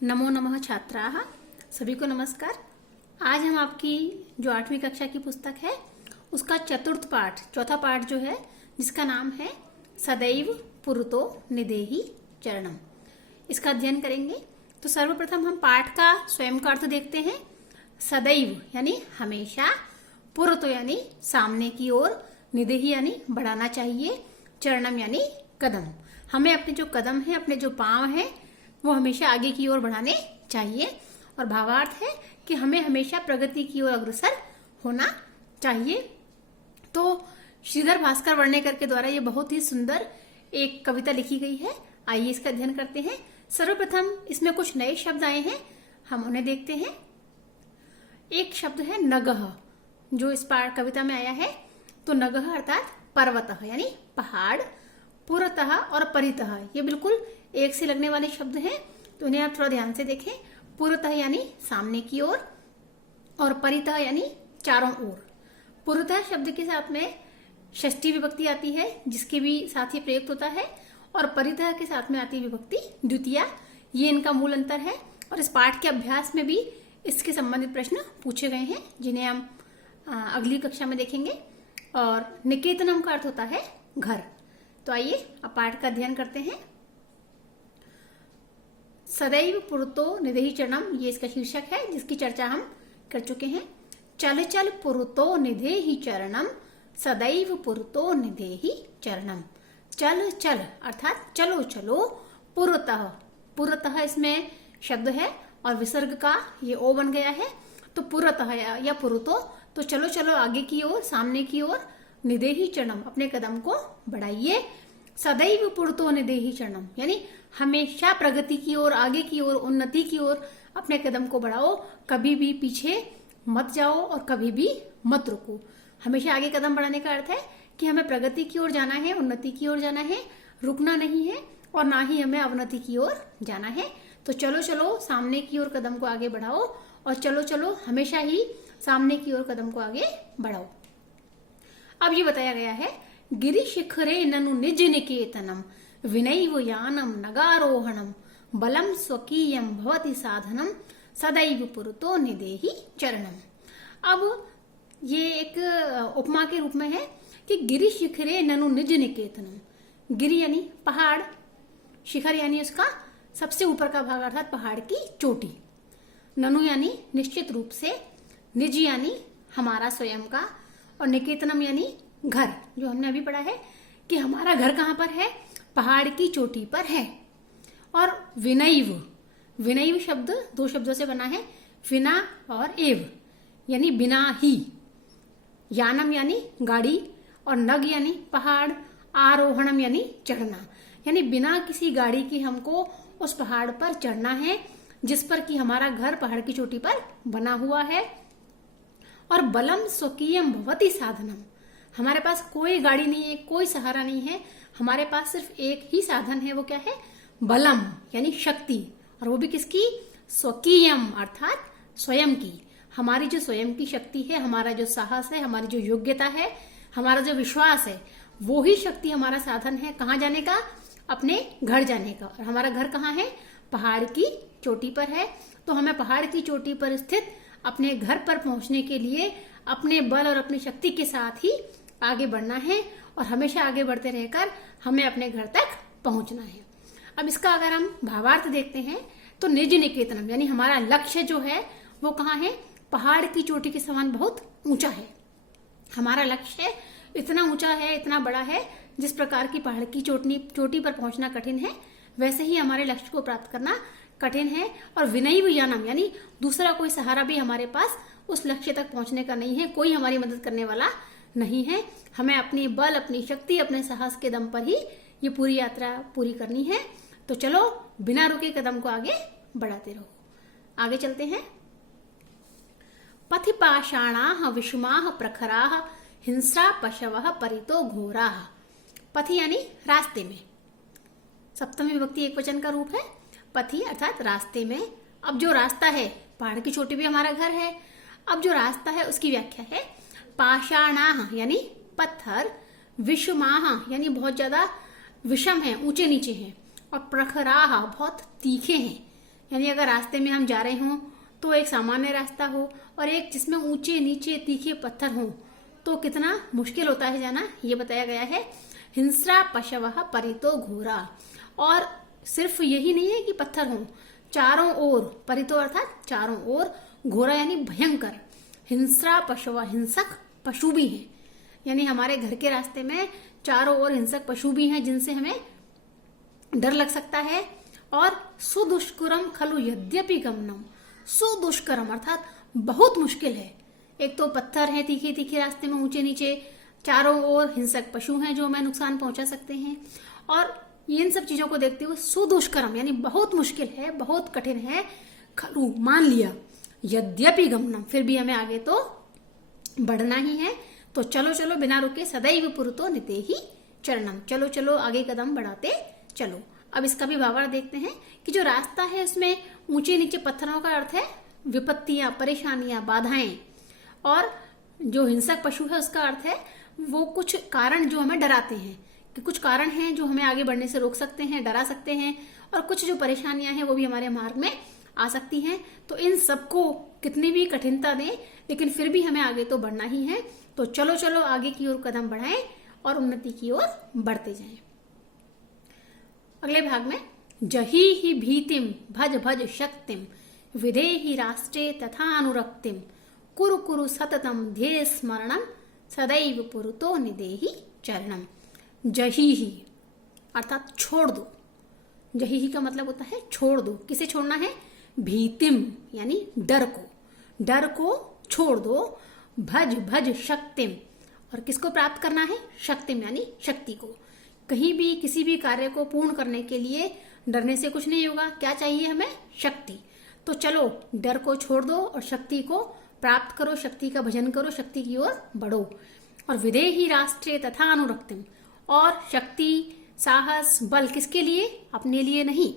नमो नमः छात्राः, सभी को नमस्कार। आज हम आपकी जो 8वीं कक्षा की पुस्तक है उसका चौथा पाठ जो है, जिसका नाम है सदैव पुरतो निदेहि चरणम, इसका अध्ययन करेंगे। तो सर्वप्रथम हम पाठ का स्वयं का अर्थ देखते हैं। सदैव यानी हमेशा, पुरतो यानी सामने की ओर, निदेहि यानी बढ़ाना चाहिए, चरणम यानी कदम। हमें अपने जो कदम है, अपने जो पांव हैं, वो हमेशा आगे की ओर बढ़ाने चाहिए। और भावार्थ है कि हमें हमेशा प्रगति की ओर अग्रसर होना चाहिए। तो श्रीधर भास्कर वर्णेकर के द्वारा ये बहुत ही सुंदर एक कविता लिखी गई है। आइए इसका अध्ययन करते हैं। सर्वप्रथम इसमें कुछ नए शब्द आए हैं, हम उन्हें देखते हैं। एक शब्द है नगह, जो इस कविता में आया है। तो नगह अर्थात पर्वतः यानी पहाड़, पुरतः और परितः ये बिल्कुल एक से लगने वाले शब्द हैं, तो उन्हें आप थोड़ा ध्यान से देखें। पुरतः यानी सामने की ओर और परितः यानी चारों ओर। पुरतः शब्द के साथ में षष्ठी विभक्ति आती है, जिसके भी साथ ही प्रयुक्त होता है, और परितः के साथ में आती है विभक्ति द्वितीया। ये इनका मूल अंतर है, और इस पाठ के अभ्यास में भी इसके संबंधित प्रश्न पूछे गए हैं, जिन्हें हम अगली कक्षा में देखेंगे। और निकेतनम का अर्थ होता है घर। तो आइए अब पाठ का अध्ययन करते हैं। सदैव पुरतो निदेहि चरणम, ये इसका शीर्षक है, जिसकी चर्चा हम कर चुके हैं। चल चल पुरतो निदेहि चरणम, सदैव पुरतो निदेहि चरणम। चल चल अर्थात चलो चलो, पुरतः, पुरतः इसमें शब्द है और विसर्ग का ये ओ बन गया है। तो पुरतः या पुरतो, तो चलो चलो आगे की ओर, सामने की ओर, निदेहि चरणम अपने कदम को बढ़ाइए। सदैव पुरतो निदेहि चरणम यानी हमेशा प्रगति की ओर, आगे की ओर, उन्नति की ओर अपने कदम को बढ़ाओ। कभी भी पीछे मत जाओ और कभी भी मत रुको। हमेशा आगे कदम बढ़ाने का अर्थ है कि हमें प्रगति की ओर जाना है, उन्नति की ओर जाना है, रुकना नहीं है, और ना ही हमें अवनति की ओर जाना है। तो चलो चलो सामने की ओर कदम को आगे बढ़ाओ, और चलो चलो हमेशा ही सामने की ओर कदम को आगे बढ़ाओ। अब ये बताया गया है, गिरि शिखरे ननु निज निकेतनम, विनैव यानम नगारोहणम, बलम स्वकीयम भवति साधनम, सदैव पुरतो निदेहि चरणम। अब ये एक उपमा के रूप में है कि गिरि शिखरे ननु निज निकेतनम। गिरि यानी पहाड़, शिखर यानी उसका सबसे ऊपर का भाग अर्थात पहाड़ की चोटी। ननु यानी निश्चित रूप से, निज यानी हमारा स्वयं का, और निकेतनम यानी घर, जो हमने अभी पढ़ा है कि हमारा घर कहाँ पर है, पहाड़ की चोटी पर है। और विनैव, विनैव शब्द दो शब्दों से बना है, विना और एव यानी बिना ही। यानम यानी गाड़ी, और नग यानी पहाड़, आरोहणम यानी चढ़ना, यानी बिना किसी गाड़ी की हमको उस पहाड़ पर चढ़ना है, जिस पर कि हमारा घर पहाड़ की चोटी पर बना हुआ है। और बलम स्वकीयम भवति साधनम, हमारे पास कोई गाड़ी नहीं है, कोई सहारा नहीं है, हमारे पास सिर्फ एक ही साधन है। वो क्या है? बलम यानी शक्ति, और वो भी किसकी? स्वकीयम अर्थात स्वयं की। हमारी जो स्वयं की शक्ति है, हमारा जो साहस है, हमारी जो योग्यता है, हमारा जो विश्वास है, वो ही शक्ति हमारा साधन है कहाँ जाने का? अपने घर जाने का। और हमारा घर कहाँ है? पहाड़ की चोटी पर है। तो हमें पहाड़ की चोटी पर स्थित अपने घर पर पहुंचने के लिए अपने बल और अपनी शक्ति के साथ ही आगे बढ़ना है, और हमेशा आगे बढ़ते रहकर हमें अपने घर तक पहुंचना है। अब इसका अगर हम भावार्थ देखते हैं, तो निज निकेतनम यानी हमारा लक्ष्य जो है वो कहाँ है? पहाड़ की चोटी के समान बहुत ऊंचा है। हमारा लक्ष्य इतना ऊंचा है, इतना बड़ा है, जिस प्रकार की पहाड़ की चोटी पर पहुंचना कठिन है, वैसे ही हमारे लक्ष्य को प्राप्त करना कठिन है। और विनैव यानम यानी दूसरा कोई सहारा भी हमारे पास उस लक्ष्य तक पहुंचने का नहीं है, कोई हमारी मदद करने वाला नहीं है। हमें अपनी बल, अपनी शक्ति, अपने साहस के दम पर ही ये पूरी यात्रा पूरी करनी है। तो चलो बिना रुके कदम को आगे बढ़ाते रहो। आगे चलते हैं। पथि पाषाणाः विषुमाः प्रखराः, हिंस्रा पशवः परितो घोराः। पथि यानी रास्ते में, सप्तमी विभक्ति एकवचन का रूप है। पथि अर्थात रास्ते में। अब जो रास्ता है, पहाड़ की चोटी पे हमारा घर है, अब जो रास्ता है उसकी व्याख्या है पाषाणाः यानी पत्थर, विषुमाः यानी बहुत ज्यादा विषम है, ऊंचे नीचे हैं, और प्रखराः बहुत तीखे हैं। यानी अगर रास्ते में हम जा रहे हों तो एक सामान्य रास्ता हो और एक जिसमें ऊंचे नीचे तीखे पत्थर हों तो कितना मुश्किल होता है जाना, ये बताया गया है। हिंस्रा पशवः परितो घोरा, और सिर्फ यही नहीं है कि पत्थर हों, चारों ओर, परितो अर्थात चारों ओर, घोरा यानी भयंकर। हिंस्रा पशव, हिंसक पशु भी हैं, यानी हमारे घर के रास्ते में चारों ओर हिंसक पशु भी हैं जिनसे हमें डर लग सकता है। और सुदुष्करम खलु यद्यपि गमनम, सुदुष्करम अर्थात बहुत मुश्किल है। एक तो पत्थर है तीखे तीखे रास्ते में, ऊंचे नीचे, चारों ओर हिंसक पशु हैं जो हमें नुकसान पहुंचा सकते हैं, और इन सब चीजों को देखते हुए सुदुष्करम यानी बहुत मुश्किल है, बहुत कठिन है। खलु मान लिया, यद्यपि गमनम फिर भी हमें आगे तो बढ़ना ही है। तो चलो चलो बिना रुके सदैव पुरतो नितेहि चरणम, चलो चलो आगे कदम बढ़ाते चलो। अब इसका भी भावार्थ देखते हैं कि जो रास्ता है उसमें ऊंचे नीचे पत्थरों का अर्थ है विपत्तियां, परेशानियां, बाधाएं, और जो हिंसक पशु है उसका अर्थ है वो कुछ कारण जो हमें डराते हैं, कि कुछ कारण हैं जो हमें आगे बढ़ने से रोक सकते हैं, डरा सकते हैं, और कुछ जो परेशानियां हैं वो भी हमारे मार्ग में आ सकती हैं। तो इन सबको कितनी भी कठिनता दें लेकिन फिर भी हमें आगे तो बढ़ना ही है। तो चलो चलो आगे की ओर कदम बढ़ाएं और उन्नति की ओर बढ़ते जाएं। अगले भाग में जही ही भीतिम भज भज शक्तिम विधेहि राष्ट्रे तथा अनुरक्तिम कुरु कुरु सततम ध्येय स्मरणम सदैव पुरतो निदेहि चरणम। जही ही अर्थात छोड़ दो, जही ही का मतलब होता है छोड़ दो। किसे छोड़ना है? भीतिम यानी डर को, डर को छोड़ दो। भज भज शक्तिम, और किसको प्राप्त करना है? शक्तिम यानी शक्ति को। कहीं भी किसी भी कार्य को पूर्ण करने के लिए डरने से कुछ नहीं होगा। क्या चाहिए हमें? शक्ति। तो चलो डर को छोड़ दो और शक्ति को प्राप्त करो, शक्ति का भजन करो, शक्ति की ओर बढ़ो। और विधेहि राष्ट्रे तथा अनुरक्तिम, और शक्ति, साहस, बल किसके लिए? अपने लिए नहीं।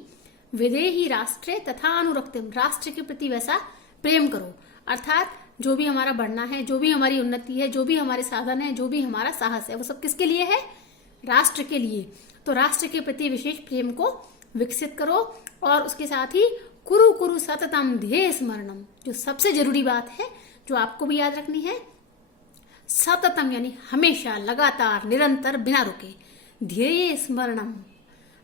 विधेहि राष्ट्रे तथा अनुरक्तिम, राष्ट्र के प्रति वैसा प्रेम करो। अर्थात जो भी हमारा बढ़ना है, जो भी हमारी उन्नति है, जो भी हमारे साधन है, जो भी हमारा साहस है, वो सब किसके लिए है? राष्ट्र के लिए। तो राष्ट्र के प्रति विशेष प्रेम को विकसित करो। और उसके साथ ही कुरु कुरु सततम ध्येय स्मरणम, जो सबसे जरूरी बात है जो आपको भी याद रखनी है, सततम यानी हमेशा, लगातार, निरंतर, बिना रुके। ध्येय स्मरणम,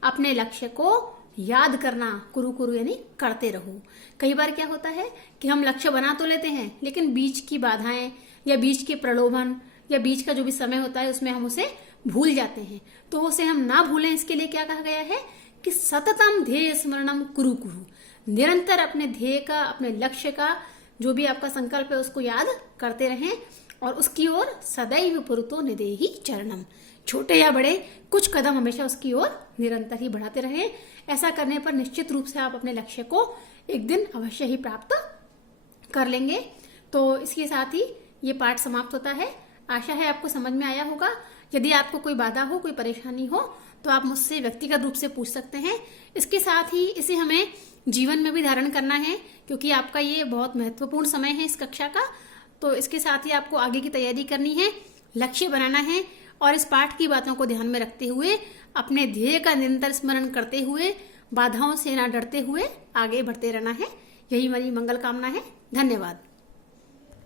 अपने लक्ष्य को याद करना। कुरु कुरु यानी करते रहो। कई बार क्या होता है कि हम लक्ष्य बना तो लेते हैं लेकिन बीच की बाधाएं या बीच के प्रलोभन या बीच का जो भी समय होता है उसमें हम उसे भूल जाते हैं। तो उसे हम ना भूलें इसके लिए क्या कहा गया है कि सततम ध्येय स्मरणम कुरु कुरु, निरंतर अपने ध्येय का, अपने लक्ष्य का, जो भी आपका संकल्प है उसको याद करते रहें और उसकी ओर सदैव पुरतो निदेहि चरणम, छोटे या बड़े कुछ कदम हमेशा उसकी ओर निरंतर ही बढ़ाते रहें। ऐसा करने पर निश्चित रूप से आप अपने लक्ष्य को एक दिन अवश्य ही प्राप्त कर लेंगे। तो इसके साथ ही ये पाठ समाप्त होता है। आशा है आपको समझ में आया होगा। यदि आपको कोई बाधा हो, कोई परेशानी हो तो आप मुझसे व्यक्तिगत रूप से पूछ सकते हैं। इसके साथ ही इसे हमें जीवन में भी धारण करना है क्योंकि आपका ये बहुत महत्वपूर्ण समय है इस कक्षा का। तो इसके साथ ही आपको आगे की तैयारी करनी है, लक्ष्य बनाना है और इस पाठ की बातों को ध्यान में रखते हुए अपने ध्येय का निरंतर स्मरण करते हुए बाधाओं से ना डरते हुए आगे बढ़ते रहना है। यही मेरी मंगल कामना है। धन्यवाद।